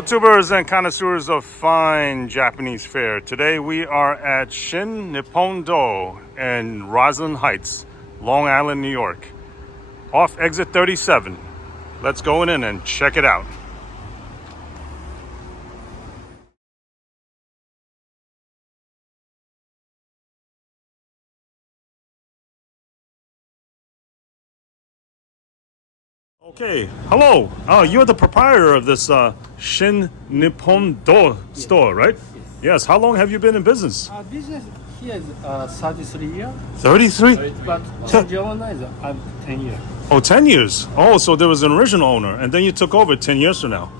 Hello, tubers and connoisseurs of fine Japanese fare. Today we are at Shin Nippon Do in Roslyn Heights, Long Island, New York. Off exit 37. Let's go in and check it out. Okay, hello. You're the proprietor of this Shin Nippon Do store, right? Yes. How long have you been in business? Business here is 33 years, 33? but change owner is 10 years. Oh, 10 years. Oh, so there was an original owner, and then you took over 10 years from now.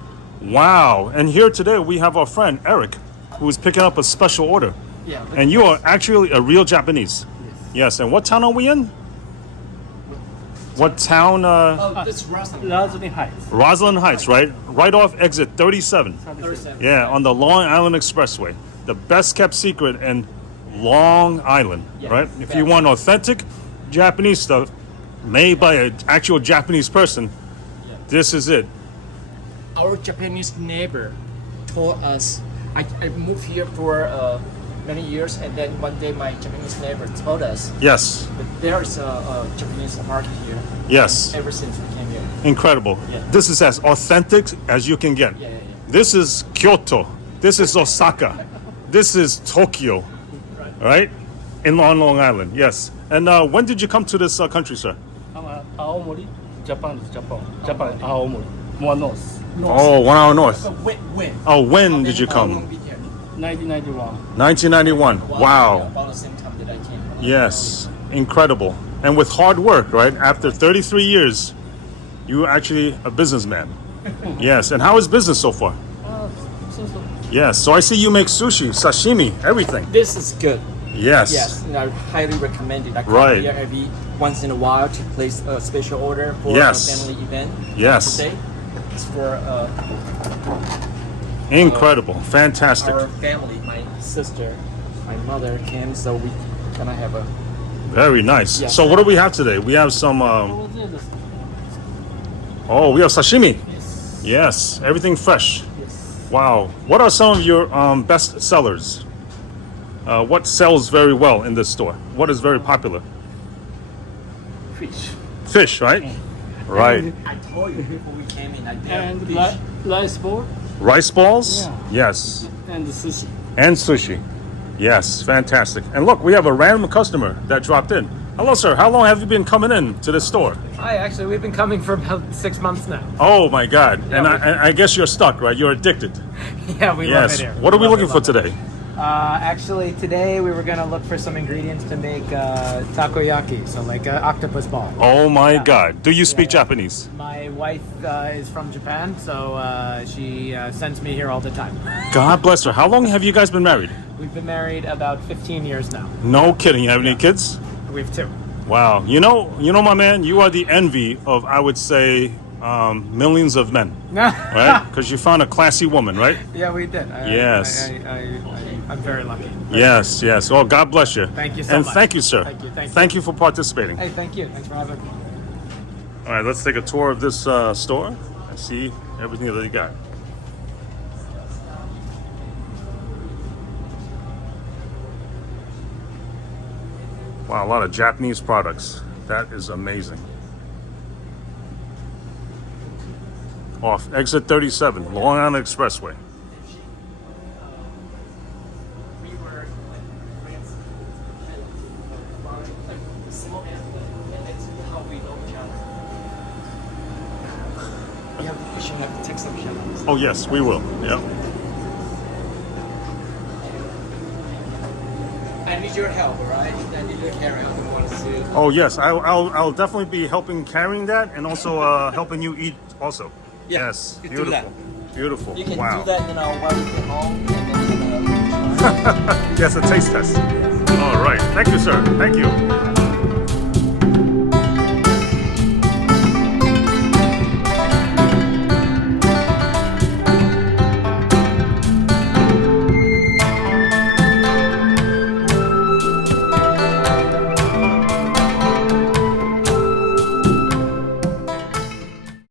Wow. And here today we have our friend Eric, who is picking up a special order. Yeah. And you are actually a real Japanese. Yes. And what town are we in? What town? This Roslyn. Roslyn Heights. Roslyn Heights, right? Right off exit 37. 37. Yeah, on the Long Island Expressway. The best kept secret in Long Island, Yeah, right? If best. you want authentic Japanese stuff made by an actual Japanese person, Yeah. this is it. Our Japanese neighbor told us, I moved here for many years, and then one day my Japanese neighbor told us Yes, that there's a Japanese market here yes. ever since we came here. Incredible. Yeah. This is as authentic as you can get. Yeah. This is Kyoto. This is Osaka. This is Tokyo, right? In Long Island, yes. And when did you come to this country, sir? Aomori, Japan, Aomori, more north. Oh, 1 hour north. When? Oh, when did you How long come? been here? 1991. 1991. Wow. About the same time that I came. Yes. Incredible. And with hard work, right? After 33 years, you are actually a businessman. Yes. And how is business so far? So. Yes. So I see you make sushi, sashimi, everything. This is good. Yes. Yes, and I highly recommend it. I come Right. here every once in a while to place a special order for Yes. a family event. Yes. Today, it's for Incredible. Fantastic. our family. My sister, my mother came, so we gonna have a. Very nice. Yes. So what do we have today? We have some, we have sashimi. Yes. Yes. Everything fresh. Yes. Wow. What are some of your best sellers? What sells very well in this store? What is very popular? Fish. Fish, right? Right. I told you before we came in. I did And fish. rice bowl Rice balls? Yeah. Yes. and sushi. And sushi. Yes, fantastic. And look, we have a random customer that dropped in. Hello, sir. How long have you been coming in to this store? Hi, actually, we've been coming for about 6 months now. Oh my God. And Yeah, I guess you're stuck, right? You're addicted. Yeah, we love it Yes. here. What are we Love looking it, for love it. today? Actually, today we were going to look for some ingredients to make takoyaki, so like an octopus ball. Oh my Yeah. God. Do you speak Yeah. Japanese? My wife is from Japan, so she sends me here all the time. God bless her. How long have you guys been married? We've been married about 15 years now. No kidding. You have any kids? We have 2. Wow. You know, my man, you are the envy of, I would say, millions of men, right? Because you found a classy woman, right? Yeah, we did. Yes. I'm very lucky. Yes, yes. Oh, God bless you. Thank you so and much. thank you, sir. Thank you, thank you. Thank you for participating. Hey, thank you. Thanks for having me. All right, let's take a tour of this store and see everything that they got. Wow, a lot of Japanese products. That is amazing. Off exit 37, Long Island Expressway. We were like small and that's how we know each other. We should have to take some shots. Oh yes, we will. Yeah. I need your help, all right? I need your carry out the one suit. Oh yes, I'll definitely be helping carrying that and also helping you eat also. Yeah, Yes, you do beautiful. that. Beautiful. You can Wow. do that, while we get home, and then Yes, a taste test. All right. Thank you, sir. Thank you.